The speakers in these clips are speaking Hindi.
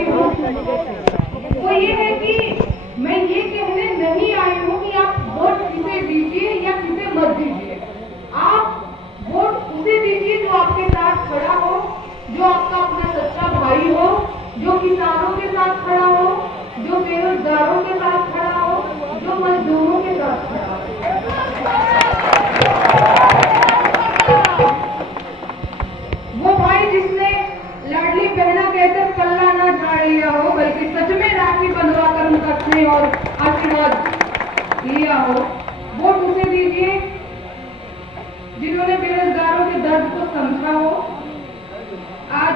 चाहती हूँ वो ये है कि मैं ये कहने नहीं आई हूँ कि आप वोट किसे दीजिए या किसे मत दीजिए। आप वोट उसे दीजिए जो आपके साथ खड़ा हो, जो आपका अपना सच्चा भाई हो, जो किसानों के साथ खड़ा हो, जो बेरोजगारों के साथ खड़ा हो, जो मजदूरों के साथ खड़ा हो। वो भाई जिसने लाडली बहना कहकर पल्ला ना झाड़ लिया हो, बल्कि सच में राखी बंधवा कर उनका स्नेह और आशीर्वाद लिया हो, वोट उसे दीजिए जिन्होंने बेरोजगारों के दर्द को समझा हो। आज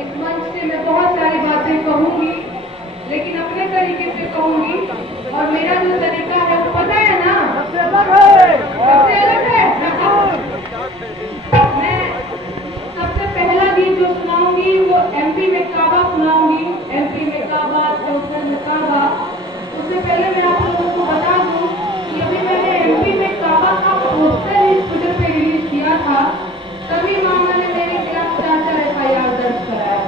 इस मंच से मैं बहुत सारी बातें कहूंगी, लेकिन अपने तरीके से कहूंगी, और मेरा जो तरीका है वो पता है ना, सबसे अलग है। मैं सबसे पहला गीत जो सुनाऊंगी वो एमपी में काबा सुनाऊंगी। एमपी में काबा, चौथर में काबा। उससे पहले मैं आप लोगों को बता दूं कि अभी मैंने एमपी में काबा का पोस्टर ही ट्विटर पे रिलीज किया था, तभी मामा ने मेरे खिलाफ 4 FIR दर्ज कराया।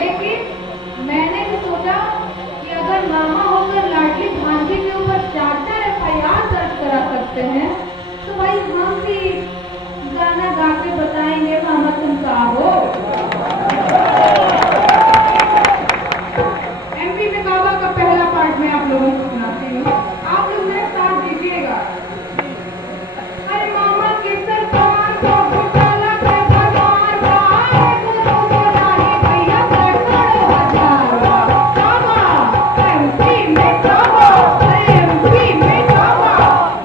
लेकिन मैंने भी सोचा कि अगर मामा होकर लाडली भांजी के ऊपर 4 FIR दर्ज करा सकते हैं, तो भाई हम भी गाना गा के बताएंगे मामा तुम कहाँ हो। एमपी में काबा का पहला पार्ट में आप लोगों को सुनाती हूँ, आप लोग मेरे साथ दीजिएगा। अरे मामा के सरकार को घोटाला के भगवान भाई को बोलाने भैया करोड़ों हजार काबा। एमपी में काबा, एमपी में काबा,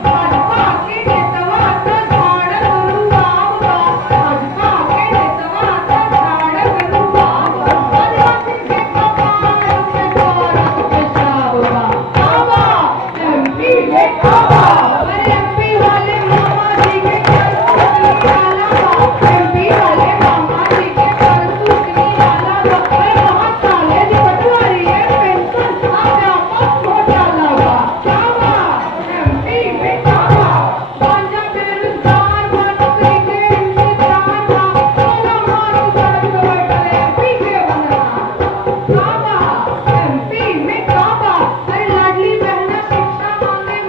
भाजपा के नेतवा तो झाड़ गुरुआबा, भाजपा के नेतवा तो झाड़ गुरुआबा, आदिवासी के कमाल पे गौरव पेशाबा काबा। एमपी में काबा, अरे एमपी वाले मामा जी के करतूत निराला बा, एमपी वाले मामा जी के करतूत निराला बा, अरे बहुत साले जी पटवारी है पेंशन अध्यापक घोटाला बा काबा। एमपी में काबा, गांजा बेरोजगार बा, नौकरी के इंतजार बा, सोना मारू सड़क पे बैठल एमपी के बनना काबा। एमपी में काबा, अरे लाडली बहना शिक्षा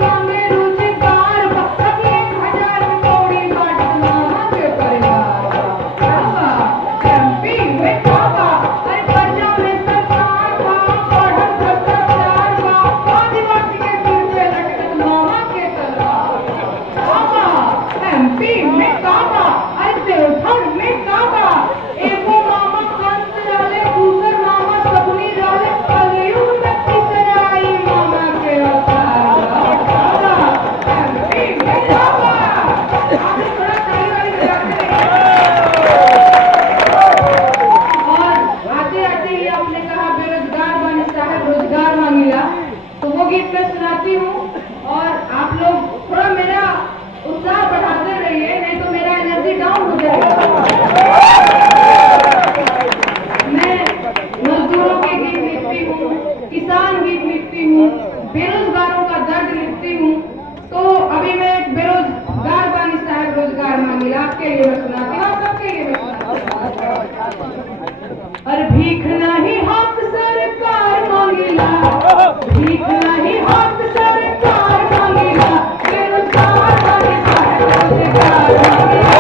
मांगे रोजगार बा, अभी 1000 में कौड़ी बांट मामा के परिवार बा काबा। एमपी में काबा, अरे कर्जा में सरकार बा, बढ़ल भ्रष्टाचार बा, आदिवासी के सिर पे लटकत मामा के तलवार काबा। एमपी में काबा, अरे देवघर में काबा, एगो मामा कंस रहले, दूसर मामा शकुनी रहले, कलयुग में तीसरा आई मामा के अवतार बा काबा। एमपी में काबा, आप लोग थोड़ा ताली वाली बजाते रहिए। और आते आते ही आपने कहा बेरोजगार बन साहब रोजगार मांगिला, तो वो गीत मैं सुनाती हूँ, और आप लोग थोड़ा मेरा उत्साह बढ़ाते रहिए, नहीं तो मेरा एनर्जी डाउन हो जाएगा। मैं मजदूरों के गीत लिखती हूँ, किसान गीत लिखती हूँ, बेरोजगारों का दर्द लिखती हूँ, तो अभी मैं एक बेरोजगार बानी साहब रोजगार मांगिला आपके लिए मैं सुनाती हूँ, आप सबके लिए मैं सुनाती हूँ। अरे भीख नहीं हाथ सरकार मांगिला, भीख नहीं हाथ सरकार मांगिला, बेरोजगार बानी साहब रोजगार मांगिला।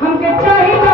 हमके चाहिए